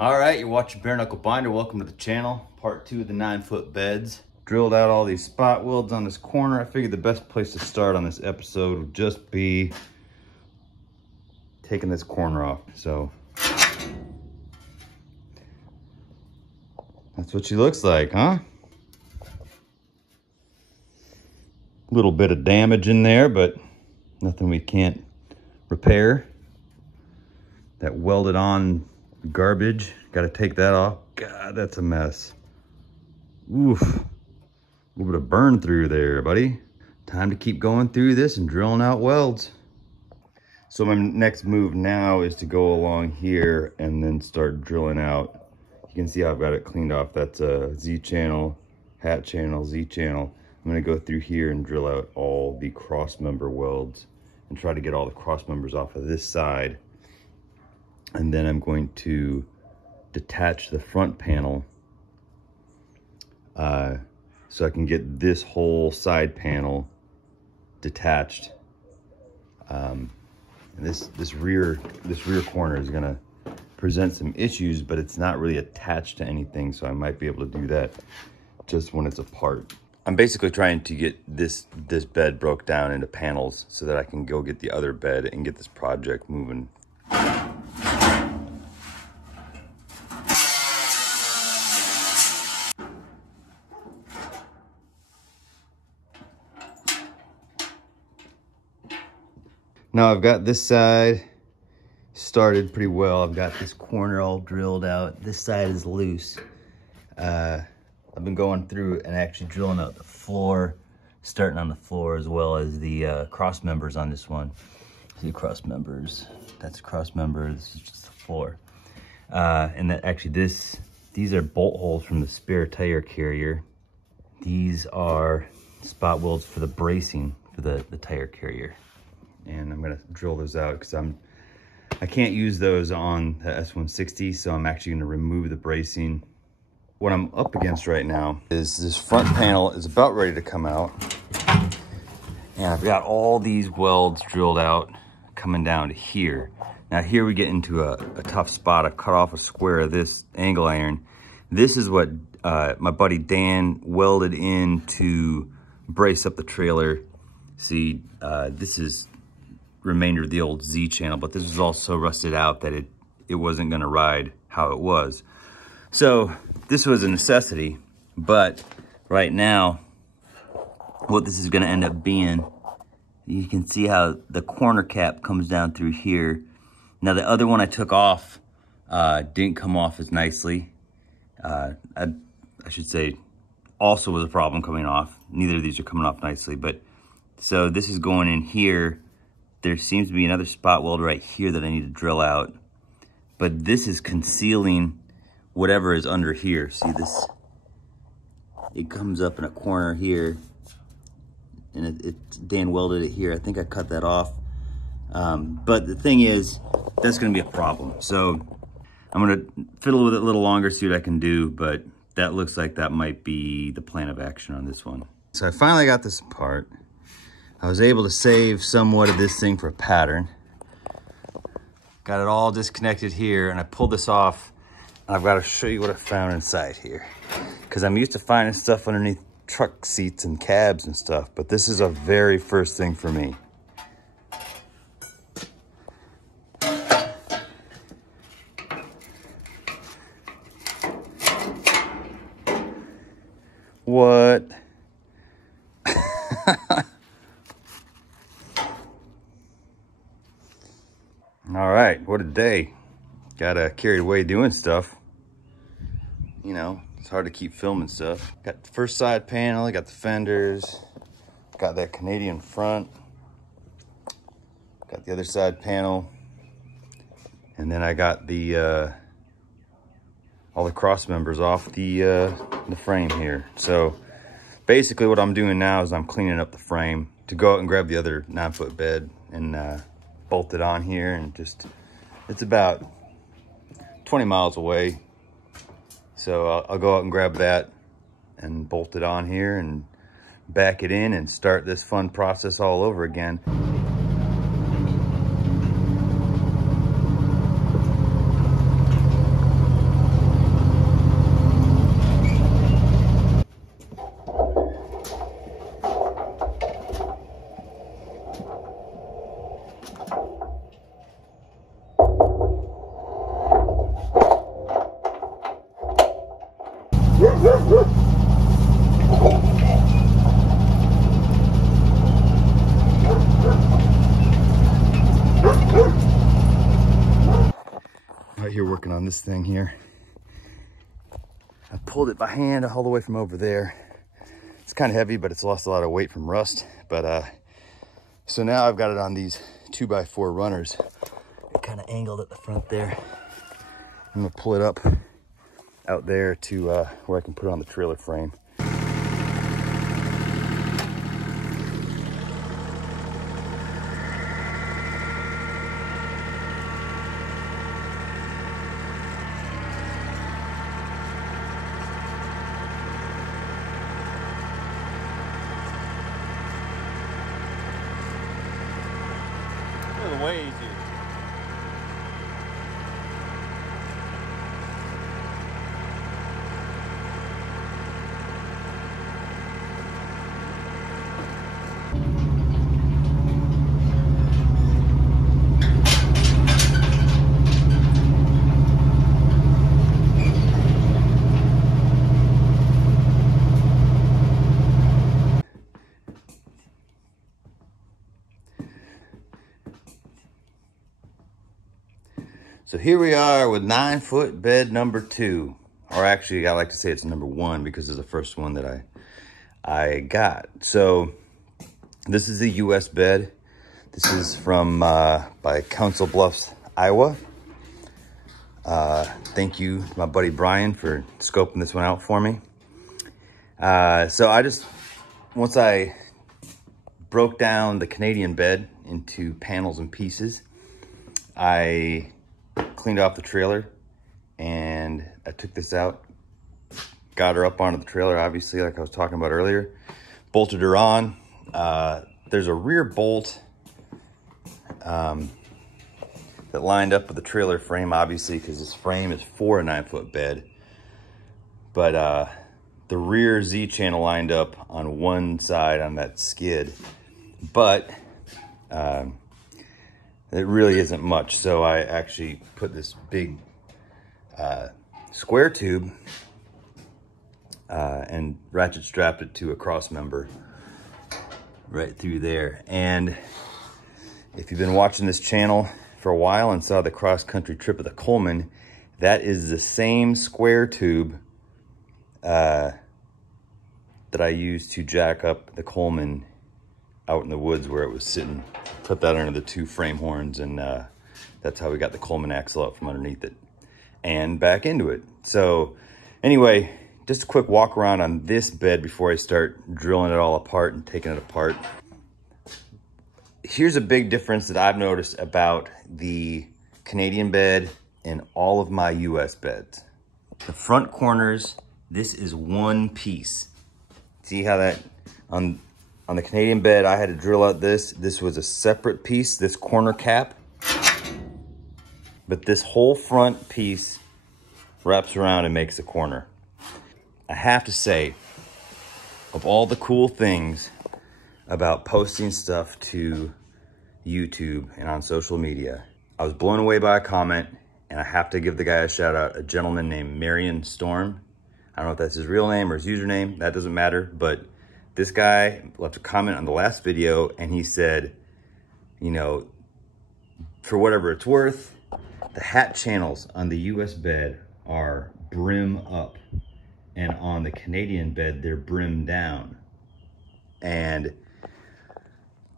All right, you're watching Bare Knuckle Binder. Welcome to the channel. Part 2 of the 9-foot beds. Drilled out all these spot welds on this corner. I figured the best place to start on this episode would just be taking this corner off. So that's what she looks like, huh? A little bit of damage in there, but nothing we can't repair. That welded on garbage, got to take that off. God, that's a mess. Oof, a little bit of burn through there, buddy. Time to keep going through this and drilling out welds. So my next move now is to go along here and then start drilling out. You can see how I've got it cleaned off. That's a Z channel, hat channel, Z channel. I'm gonna go through here and drill out all the cross member welds and try to get all the cross members off of this side. And then I'm going to detach the front panel so I can get this whole side panel detached. And this rear corner is gonna present some issues, but it's not really attached to anything, so I might be able to do that just when it's apart. I'm basically trying to get this bed broke down into panels so that I can go get the other bed and get this project moving. Now I've got this side started pretty well. I've got this corner all drilled out. This side is loose. I've been going through and actually drilling out the floor, starting on the floor as well as the cross members on this one. See cross members. That's a cross member. This is just the floor. And that actually these are bolt holes from the spare tire carrier. These are spot welds for the bracing for the tire carrier. And I'm gonna drill those out because I can't use those on the S160, so I'm actually gonna remove the bracing. What I'm up against right now is this front panel is about ready to come out. And I've got all these welds drilled out coming down to here. Now here we get into a tough spot. I've cut off a square of this angle iron. This is what my buddy Dan welded in to brace up the trailer. See, this is remainder of the old Z channel, but this was all so rusted out that it wasn't gonna ride how it was. So this was a necessity, but right now, what this is gonna end up being, you can see how the corner cap comes down through here. Now the other one I took off didn't come off as nicely. I should say also was a problem coming off. Neither of these are coming off nicely, but so this is going in here. There seems to be another spot weld right here that I need to drill out, but this is concealing whatever is under here. See this? It comes up in a corner here, and Dan welded it here. I think I cut that off, but the thing is, that's gonna be a problem. So I'm gonna fiddle with it a little longer, see what I can do, but that looks like that might be the plan of action on this one. So I finally got this apart. I was able to save somewhat of this thing for a pattern. Got it all disconnected here, and I pulled this off, and I've got to show you what I found inside here. Because I'm used to finding stuff underneath truck seats and cabs and stuff, but this is a very first thing for me. What? All right, what a day. Got carried away doing stuff. You know, it's hard to keep filming stuff. Got the first side panel, I got the fenders, got that Canadian front, got the other side panel, and then I got the all the cross members off the frame here. So basically what I'm doing now is I'm cleaning up the frame to go out and grab the other 9-foot bed and bolt it on here, and just, it's about 20 miles away. So I'll go out and grab that and bolt it on here and back it in and start this fun process all over again. Out here working on this thing here. I pulled it by hand all the way from over there. It's kind of heavy, but it's lost a lot of weight from rust. But so now I've got it on these 2x4 runners. It kind of angled at the front there. I'm gonna pull it up out there to where I can put it on the trailer frame. Way easier. So here we are with 9-foot bed number 2. Or actually, I like to say it's number 1 because it's the first one that I got. So this is a US bed. This is from by Council Bluffs, Iowa. Thank you, my buddy Brian, for scoping this one out for me. So once I broke down the Canadian bed into panels and pieces, I cleaned off the trailer and I took this out, got her up onto the trailer, obviously, like I was talking about earlier, bolted her on. There's a rear bolt that lined up with the trailer frame, obviously, because this frame is for a 9-foot bed. But the rear Z channel lined up on one side on that skid, but it really isn't much. So I actually put this big square tube and ratchet strapped it to a cross member right through there. And if you've been watching this channel for a while and saw the cross-country trip of the Coleman, that is the same square tube that I used to jack up the Coleman out in the woods where it was sitting. Put that under the 2 frame horns, and that's how we got the Coleman axle out from underneath it and back into it. So anyway, just a quick walk around on this bed before I start drilling it all apart and taking it apart. Here's a big difference that I've noticed about the Canadian bed and all of my US beds. The front corners, this is one piece. See how that, on the Canadian bed, I had to drill out this. This was a separate piece, this corner cap. But this whole front piece wraps around and makes a corner. I have to say, of all the cool things about posting stuff to YouTube and on social media, I was blown away by a comment, and I have to give the guy a shout out, a gentleman named Marion Storm. I don't know if that's his real name or his username, that doesn't matter, but this guy left a comment on the last video, and he said, you know, for whatever it's worth, the hat channels on the US bed are brim up, and on the Canadian bed, they're brim down. And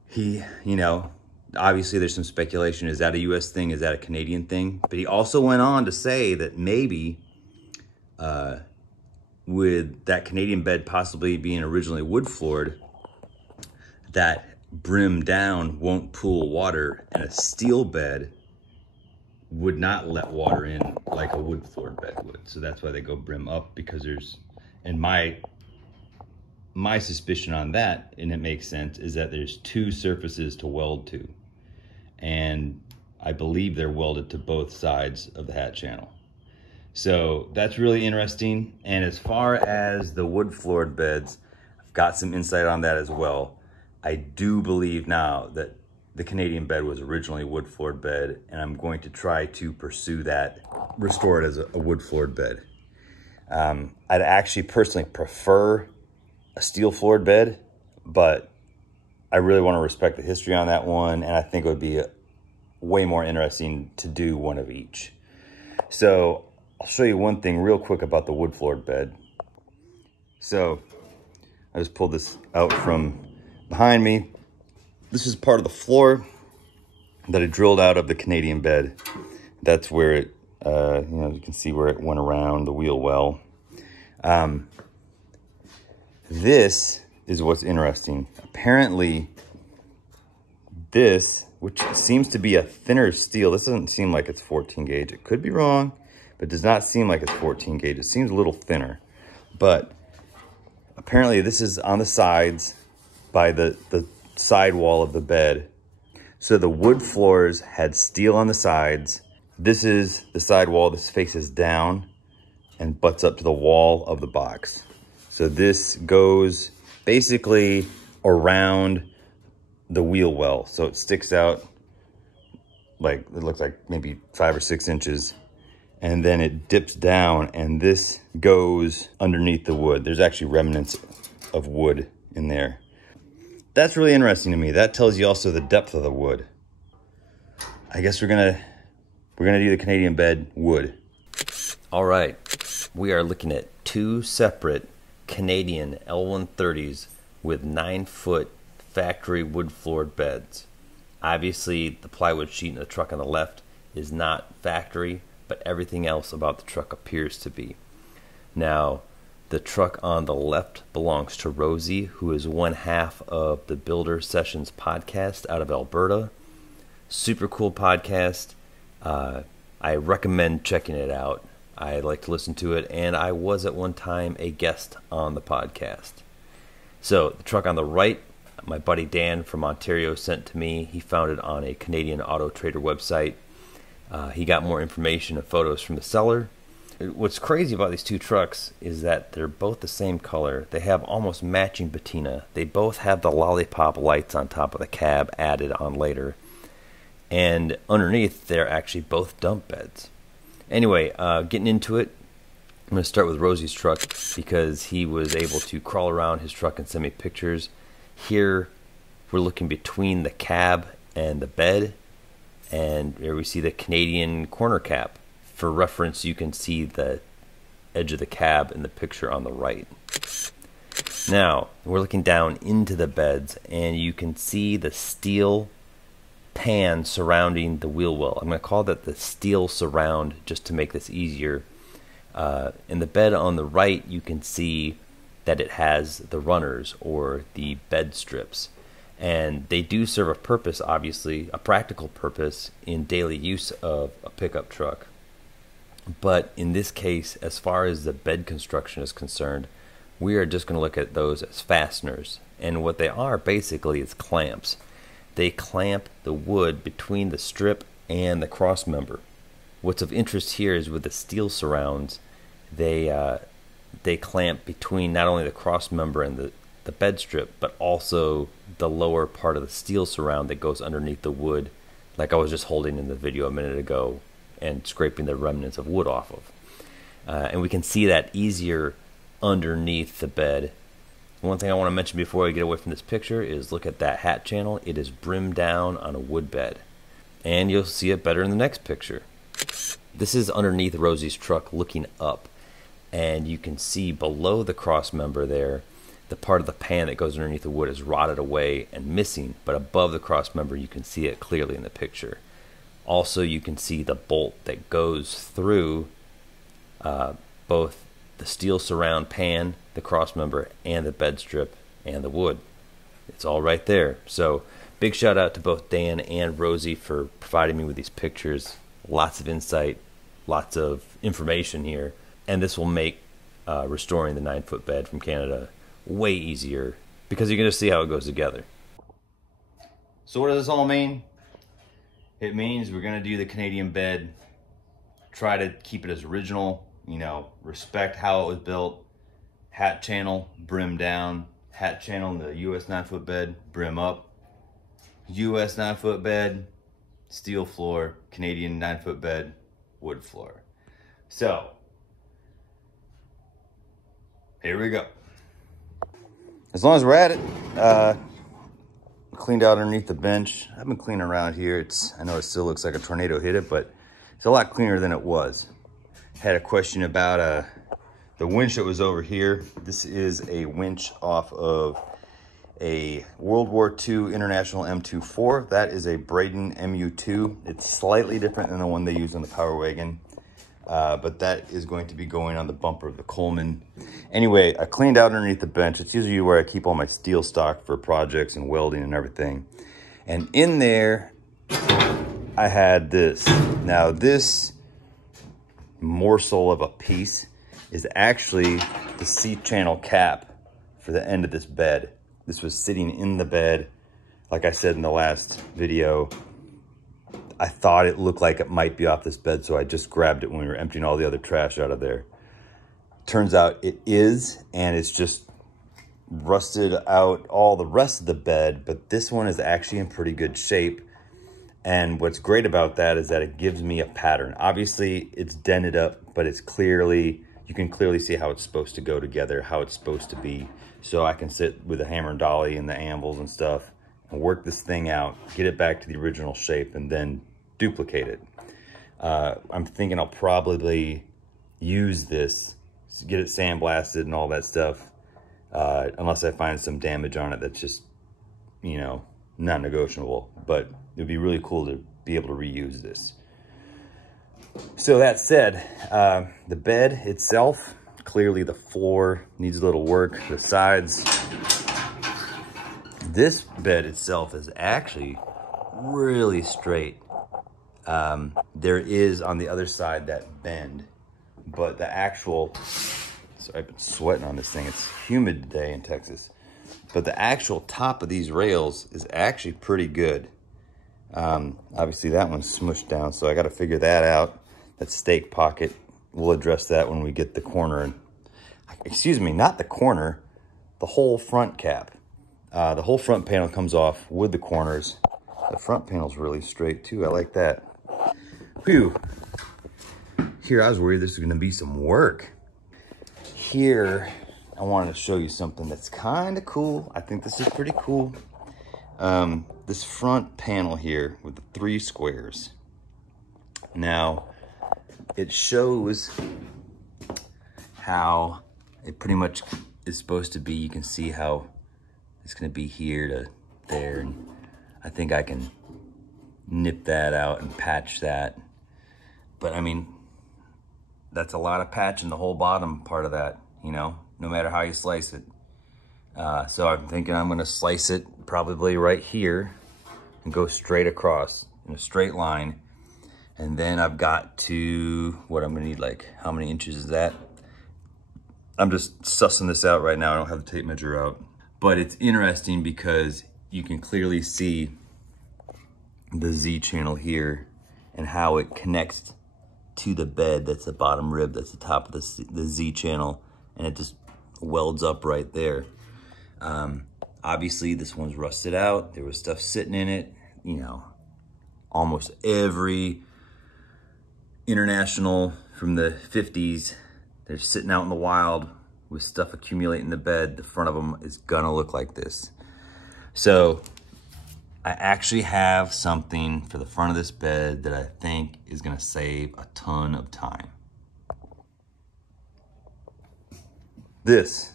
he, you know, obviously there's some speculation, is that a US thing, is that a Canadian thing? But he also went on to say that maybe with that Canadian bed possibly being originally wood floored, that brim down won't pool water, and a steel bed would not let water in like a wood floored bed would. So that's why they go brim up, because there's, and my suspicion on that, and it makes sense, is that there's 2 surfaces to weld to. And I believe they're welded to both sides of the hat channel. So that's really interesting. And as far as the wood floored beds, I've got some insight on that as well. I do believe now that the Canadian bed was originally a wood floored bed, and I'm going to try to pursue that, restore it as a wood floored bed. I'd actually personally prefer a steel floored bed, but I really want to respect the history on that one, and I think it would be way more interesting to do one of each. So I'll show you one thing real quick about the wood floored bed. So I just pulled this out from behind me. This is part of the floor that I drilled out of the Canadian bed. That's where it, you can see where it went around the wheel well. This is what's interesting. Apparently, this, which seems to be a thinner steel, this doesn't seem like it's 14 gauge. It could be wrong, but it does not seem like it's 14 gauge. It seems a little thinner. But apparently this is on the sides by the side wall of the bed. So the wood floors had steel on the sides. This is the side wall. This faces down and butts up to the wall of the box. So this goes basically around the wheel well. So it sticks out like, it looks like maybe 5 or 6 inches. And then it dips down, and this goes underneath the wood. There's actually remnants of wood in there. That's really interesting to me. That tells you also the depth of the wood. I guess we're gonna do the Canadian bed wood. All right, we are looking at 2 separate Canadian L130s with 9-foot factory wood floored beds. Obviously, the plywood sheet in the truck on the left is not factory, but everything else about the truck appears to be. Now, the truck on the left belongs to Rosie, who is one half of the Builder Sessions podcast out of Alberta. Super cool podcast. I recommend checking it out. I like to listen to it, and I was at one time a guest on the podcast. So the truck on the right, my buddy Dan from Ontario sent to me. He found it on a Canadian Auto Trader website. He got more information and photos from the seller. What's crazy about these 2 trucks is that they're both the same color. They have almost matching patina. They both have the lollipop lights on top of the cab added on later. And underneath, they're actually both dump beds. Anyway, getting into it, I'm going to start with Rosie's truck because he was able to crawl around his truck and send me pictures. Here, we're looking between the cab and the bed. And here we see the Canadian corner cap. For reference, you can see the edge of the cab in the picture on the right. Now, we're looking down into the beds, and you can see the steel pan surrounding the wheel well. I'm going to call that the steel surround just to make this easier. In the bed on the right, you can see that it has the runners or the bed strips. And they do serve a purpose, obviously, a practical purpose in daily use of a pickup truck. But in this case, as far as the bed construction is concerned, we are just going to look at those as fasteners. And what they are basically is clamps. They clamp the wood between the strip and the cross member. What's of interest here is with the steel surrounds, they clamp between not only the cross member and the bed strip, but also the lower part of the steel surround that goes underneath the wood, like I was just holding in the video a minute ago and scraping the remnants of wood off of. And we can see that easier underneath the bed. One thing I want to mention before I get away from this picture is look at that hat channel. It is brimmed down on a wood bed. And you'll see it better in the next picture. This is underneath Rosie's truck looking up. And you can see below the cross member there, the part of the pan that goes underneath the wood is rotted away and missing, but above the cross member you can see it clearly in the picture. Also, you can see the bolt that goes through both the steel surround pan, the cross member, and the bed strip and the wood. It's all right there. So big shout out to both Dan and Rosie for providing me with these pictures. Lots of insight, lots of information here, and this will make restoring the 9-foot bed from Canada way easier because you're going to see how it goes together. So what does this all mean? It means we're going to do the Canadian bed, try to keep it as original, respect how it was built. Hat channel, brim down. Hat channel in the US 9-foot bed, brim up. US 9-foot bed, steel floor. Canadian 9-foot bed, wood floor. So Here we go. As long as we're at it, cleaned out underneath the bench. I've been cleaning around here. I know it still looks like a tornado hit it, but it's a lot cleaner than it was. Had a question about the winch that was over here. This is a winch off of a World War II International M24. That is a Braden MU2. It's slightly different than the one they use on the Power Wagon. But that is going to be going on the bumper of the Coleman. Anyway, I cleaned out underneath the bench. It's usually where I keep all my steel stock for projects and welding and everything. And in there, I had this. Now, this morsel of a piece is actually the C-channel cap for the end of this bed. This was sitting in the bed. Like I said in the last video, I thought it looked like it might be off this bed, so I just grabbed it when we were emptying all the other trash out of there. Turns out it is, and it's just rusted out all the rest of the bed, but this one is actually in pretty good shape. And what's great about that is that it gives me a pattern. Obviously, it's dented up, but it's clearly, you can clearly see how it's supposed to go together, how it's supposed to be. So I can sit with a hammer and dolly and the anvils and stuff and work this thing out, get it back to the original shape, and then duplicate it. I'm thinking I'll probably use this, get it sandblasted and all that stuff, unless I find some damage on it that's just, you know, not negotiable. But it would be really cool to be able to reuse this. So that said, the bed itself, clearly the floor needs a little work, the sides. This bed itself is actually really straight. There is on the other side that bend, but the actual, so I've been sweating on this thing. It's humid today in Texas, but the actual top of these rails is actually pretty good. Obviously that one's smushed down, so I got to figure that out. That stake pocket, we'll address that when we get the corner. Excuse me, not the corner, the whole front cap. The whole front panel comes off with the corners. The front panel's really straight too. I like that. Whew. Here, I was worried this was gonna be some work. Here, I wanted to show you something that's kind of cool. I think this is pretty cool. This front panel here with the 3 squares. Now, it shows how it pretty much is supposed to be. You can see how it's gonna be here to there, and I think I can nip that out and patch that. But I mean, that's a lot of patch in the whole bottom part of that, you know, no matter how you slice it. So I'm thinking I'm gonna slice it probably right here and go straight across in a straight line. And then I've got to, what I'm gonna need, like, how many inches is that? I'm just sussing this out right now. I don't have the tape measure out. But it's interesting because you can clearly see the Z channel here and how it connects to the bed. That's the bottom rib, that's the top of the Z channel, and it just welds up right there. Obviously this one's rusted out. There was stuff sitting in it. You know, almost every International from the 50s, they're sitting out in the wild with stuff accumulating in the bed. The front of them is gonna look like this. So I actually have something for the front of this bed that I think is gonna save a ton of time. This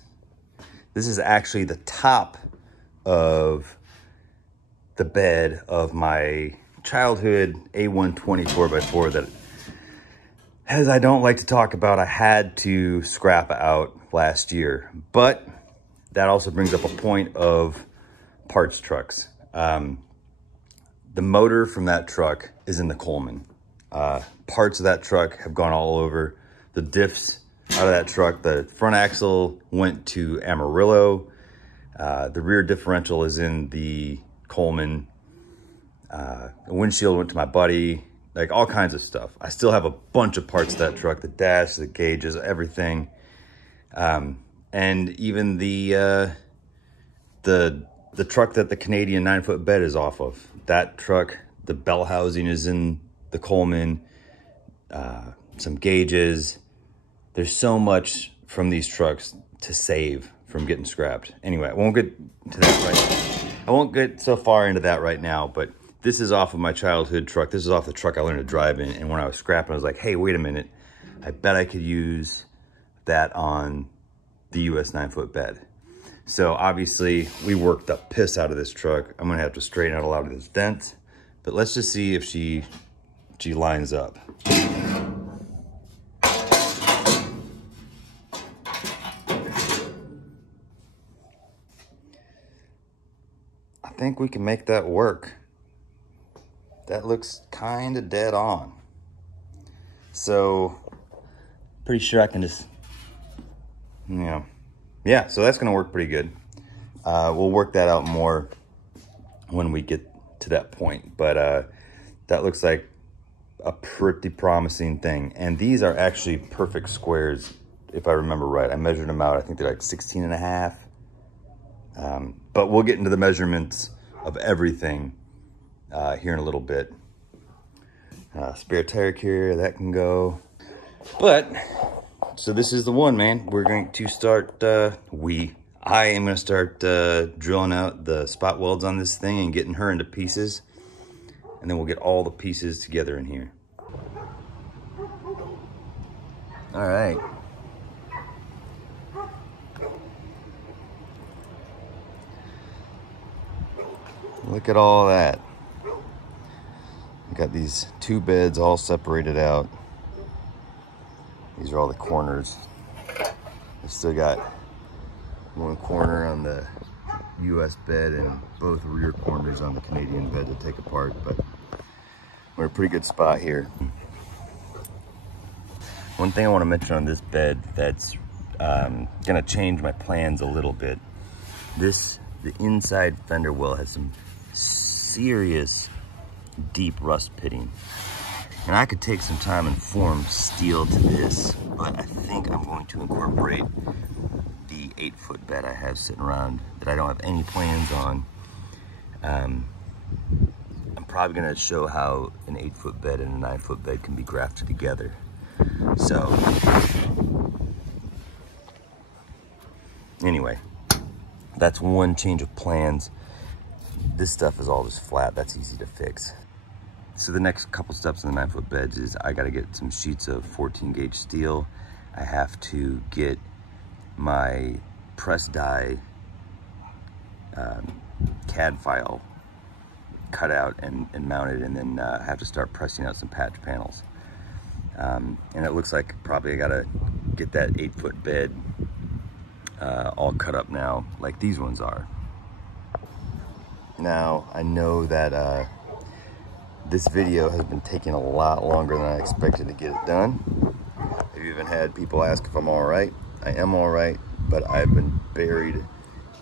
is actually the top of the bed of my childhood A120 4x4 that, as I don't like to talk about, I had to scrap out last year. But that also brings up a point of parts trucks. The motor from that truck is in the Coleman. Parts of that truck have gone all over. The diffs out of that truck, the front axle went to Amarillo. The rear differential is in the Coleman. The windshield went to my buddy. Like, all kinds of stuff. I still have a bunch of parts of that truck, the dash, the gauges, everything. And even the truck that the Canadian 9-foot bed is off of. That truck, the bell housing is in the Coleman, some gauges. There's so much from these trucks to save from getting scrapped. Anyway, I won't get to that right. I won't get so far into that right now, but this is off of my childhood truck. This is off the truck I learned to drive in. And when I was scrapping, I was like, hey, wait a minute. I bet I could use that on the US 9-foot bed. So obviously we worked the piss out of this truck. I'm gonna have to straighten out a lot of this dent, but let's just see if she lines up. I think we can make that work. That looks kind of dead on. So pretty sure I can just, yeah, so that's gonna work pretty good. We'll work that out more when we get to that point, but that looks like a pretty promising thing. And these are actually perfect squares, if I remember right. I measured them out, I think they're like 16 and a half. But we'll get into the measurements of everything here in a little bit. Spare tire carrier, that can go. But, so this is the one, man. We're going to start, I am going to start drilling out the spot welds on this thing and getting her into pieces. And then we'll get all the pieces together in here. All right. Look at all that. We got these two beds all separated out. These are all the corners. I've still got one corner on the US bed and both rear corners on the Canadian bed to take apart, but we're in a pretty good spot here. One thing I want to mention on this bed that's gonna change my plans a little bit. The inside fender well has some serious deep rust pitting. And I could take some time and form steel to this, but I think I'm going to incorporate the 8-foot bed I have sitting around that I don't have any plans on. I'm probably gonna show how an 8-foot bed and a 9-foot bed can be grafted together. So, anyway, that's one change of plans. This stuff is all just flat, that's easy to fix. So the next couple steps in the 9-foot beds is I gotta get some sheets of 14 gauge steel. I have to get my press die CAD file cut out and mounted, and then I have to start pressing out some patch panels. And it looks like probably I gotta get that 8-foot bed all cut up now, like these ones are. Now, I know that this video has been taking a lot longer than I expected to get it done. I've even had people ask if I'm all right. I am all right, but I've been buried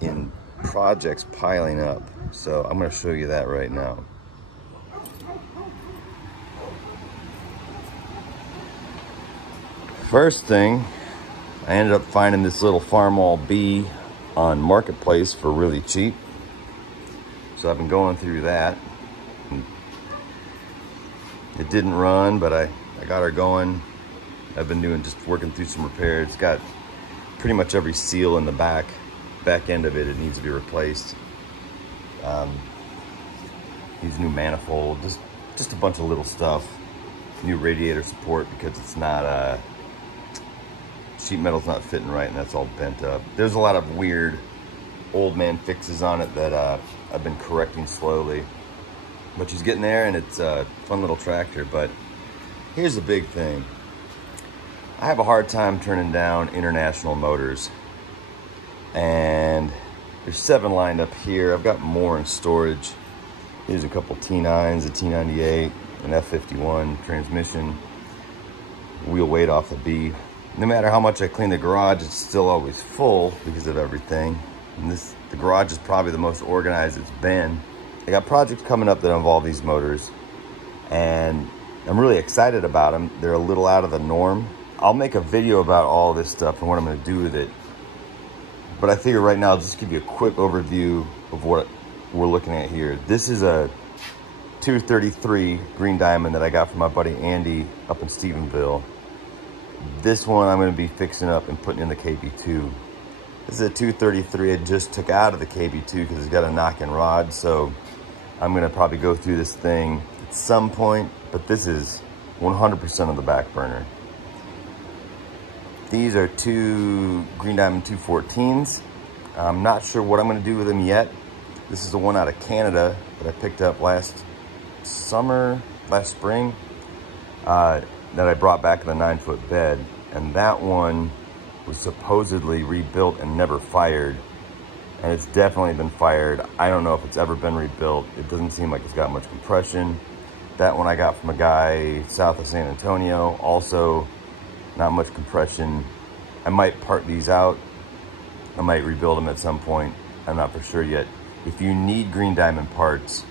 in projects piling up. So I'm gonna show you that right now. First thing, I ended up finding this little Farmall B on Marketplace for really cheap. So I've been going through that. It didn't run, but I got her going. I've been just working through some repairs. It's got pretty much every seal in the back end of it. It needs to be replaced. Needs a new manifold, just a bunch of little stuff. New radiator support because it's not, sheet metal's not fitting right and that's all bent up. There's a lot of weird old man fixes on it that I've been correcting slowly. But she's getting there, and it's a fun little tractor. But here's the big thing. I have a hard time turning down international motors. And there's 7 lined up here. I've got more in storage. Here's a couple T9s, a T98, an F51 transmission. Wheel weight off the B. No matter how much I clean the garage, it's still always full because of everything. And the garage is probably the most organized it's been. I got projects coming up that involve these motors, and I'm really excited about them. They're a little out of the norm. I'll make a video about all this stuff and what I'm gonna do with it. But I figure right now I'll just give you a quick overview of what we're looking at here. This is a 233 green diamond that I got from my buddy Andy up in Stephenville. This one I'm gonna be fixing up and putting in the KB2. This is a 233 I just took out of the KB2 because it's got a knock-in rod, so I'm gonna probably go through this thing at some point, but this is 100% of the back burner. These are two Green Diamond 214s. I'm not sure what I'm gonna do with them yet. This is the one out of Canada that I picked up last spring, that I brought back in the 9-foot bed. And that one was supposedly rebuilt and never fired. And it's definitely been fired. I don't know if it's ever been rebuilt. It doesn't seem like it's got much compression. That one I got from a guy south of San Antonio. Also, not much compression. I might part these out. I might rebuild them at some point. I'm not for sure yet. If you need Green Diamond parts,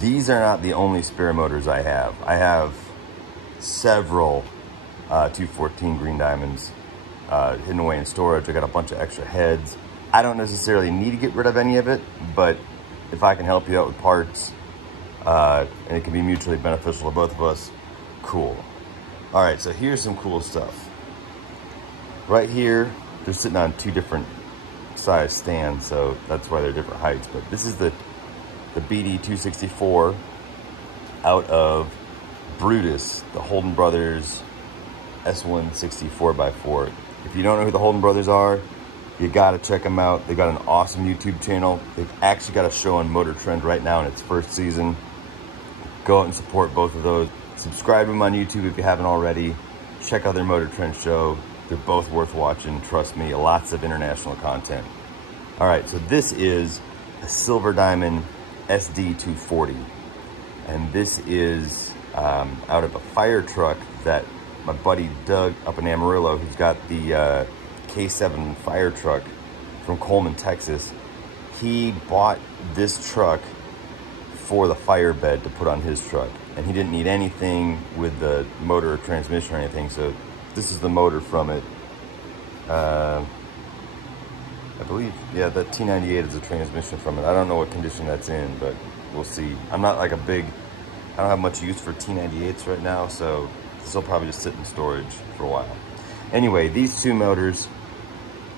these are not the only spare motors I have. I have several 214 Green Diamonds hidden away in storage. I got a bunch of extra heads. I don't necessarily need to get rid of any of it, but if I can help you out with parts, and it can be mutually beneficial to both of us, cool. All right, so here's some cool stuff. Right here, they're sitting on two different size stands, so that's why they're different heights. But this is the BD 264 out of Brutus, the Holden Brothers S1 64x4. If you don't know who the Holden Brothers are, you gotta check them out. They got an awesome YouTube channel. They've actually got a show on Motor Trend right now in its first season. Go out and support both of those. Subscribe to them on YouTube if you haven't already. Check out their Motor Trend show. They're both worth watching, trust me. Lots of international content. All right, so this is a Silver Diamond SD240. And this is out of a fire truck that my buddy Doug up in Amarillo, who's got the K7 fire truck from Coleman, Texas. He bought this truck for the fire bed to put on his truck. And he didn't need anything with the motor or transmission or anything, so this is the motor from it. I believe, yeah, that T98 is the transmission from it. I don't know what condition that's in, but we'll see. I'm not like I don't have much use for T98s right now, so this will probably just sit in storage for a while. Anyway, these two motors,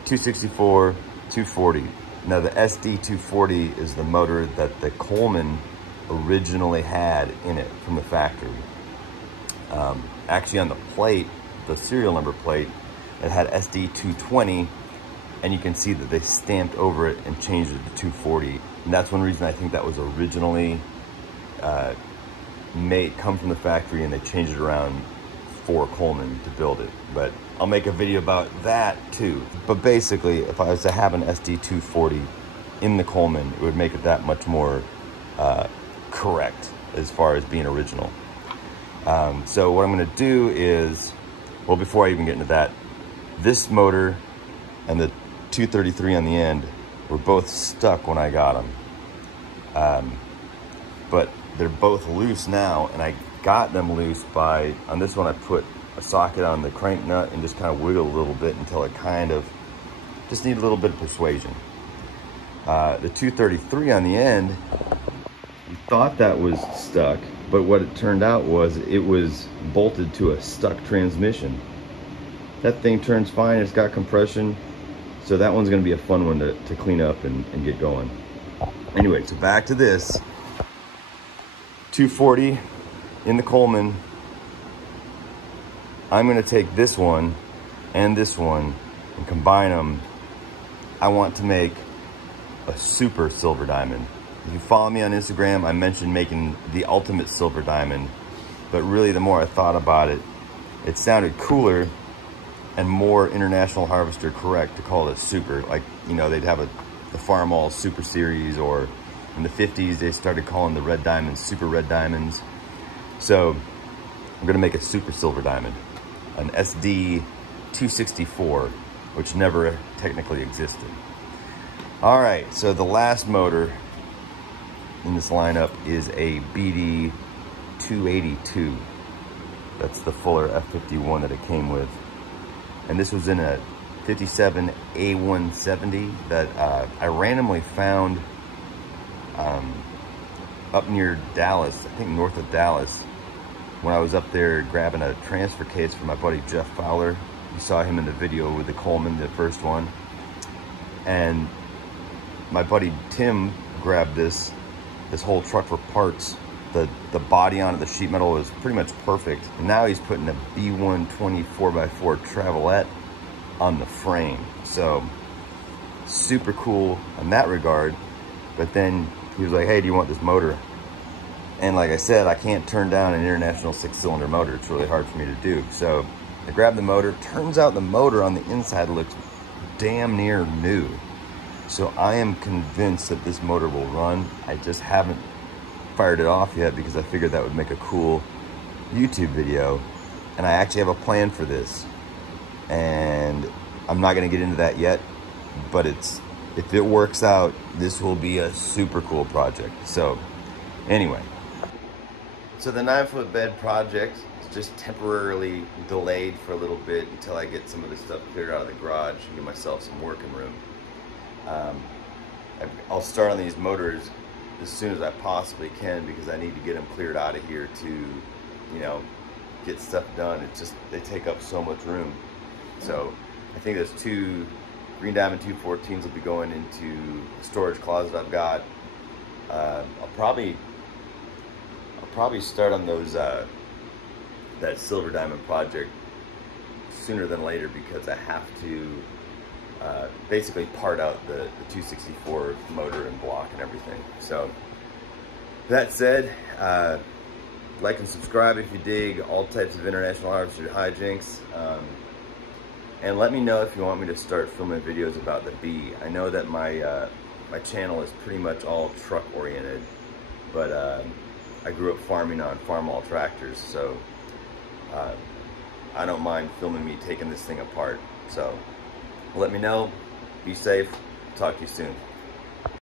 264, 240. Now the SD240 is the motor that the Coleman originally had in it from the factory. Actually on the plate, the serial number plate, it had SD220, and you can see that they stamped over it and changed it to 240. And that's one reason I think that was originally come from the factory, and they changed it around for Coleman to build it. But I'll make a video about that too. But basically, if I was to have an SD240 in the Coleman, it would make it that much more correct as far as being original. So what I'm gonna do is, well, before I even get into that, this motor and the 233 on the end were both stuck when I got them. But they're both loose now, and I got them loose by, on this one I put a socket on the crank nut and just kind of wiggled a little bit until it kind of just needed a little bit of persuasion. The 233 on the end, we thought that was stuck, but what it turned out was it was bolted to a stuck transmission. That thing turns fine, it's got compression, so that one's gonna be a fun one to clean up and get going. Anyway, so back to this. 240 in the Coleman. I'm gonna take this one and combine them. I want to make a super silver diamond. If you follow me on Instagram, I mentioned making the ultimate silver diamond, but really the more I thought about it, it sounded cooler and more International Harvester correct to call it a super. Like, you know, they'd have the Farm All Super Series, or in the 50s they started calling the red diamonds super red diamonds. So I'm gonna make a super silver diamond, an SD 264, which never technically existed. All right, so the last motor in this lineup is a BD 282. That's the Fuller F51 that it came with. And this was in a 57 A170 that I randomly found up near Dallas, I think north of Dallas, when I was up there grabbing a transfer case for my buddy Jeff Fowler. You saw him in the video with the Coleman, the first one. And my buddy Tim grabbed this whole truck for parts. The body on it, the sheet metal, was pretty much perfect. And now he's putting a B120 4x4 Travelette on the frame. So super cool in that regard. But then he was like, hey, do you want this motor? And like I said, I can't turn down an international 6-cylinder motor. It's really hard for me to do. So I grabbed the motor. Turns out the motor on the inside looks damn near new. So I am convinced that this motor will run. I just haven't fired it off yet because I figured that would make a cool YouTube video. And I actually have a plan for this. And I'm not gonna get into that yet, but if it works out, this will be a super cool project. So anyway. So the 9-foot bed project is just temporarily delayed for a little bit until I get some of this stuff cleared out of the garage and give myself some working room. I'll start on these motors as soon as I possibly can because I need to get them cleared out of here to, you know, get stuff done. It's just, they take up so much room. So I think there's 2 Green Diamond 214s will be going into the storage closet I've got. I'll probably start on those that Silver Diamond project sooner than later because I have to basically part out the 264 motor and block and everything. So that said, like and subscribe if you dig all types of international harvester hijinks, and let me know if you want me to start filming videos about the bee. I know that my my channel is pretty much all truck oriented, but I grew up farming on farm-all tractors, so I don't mind filming me taking this thing apart. So let me know. Be safe. Talk to you soon.